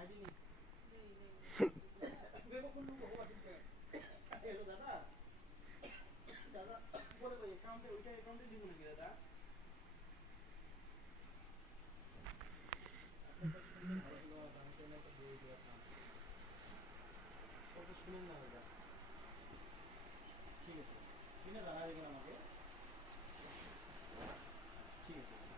ID নেই देखो कौन लोग होगा ठीक है हेलो दादा दादा बोले भाई अकाउंट है उठे अकाउंट দিব নাকি দাদা আপনার কাছে কিন্তু ভালো ছিল আমি তো একটা দিয়ে দিলাম কত শুনেন না দাদা ঠিক আছে কিনে জানাই দিবেন আমাকে ঠিক আছে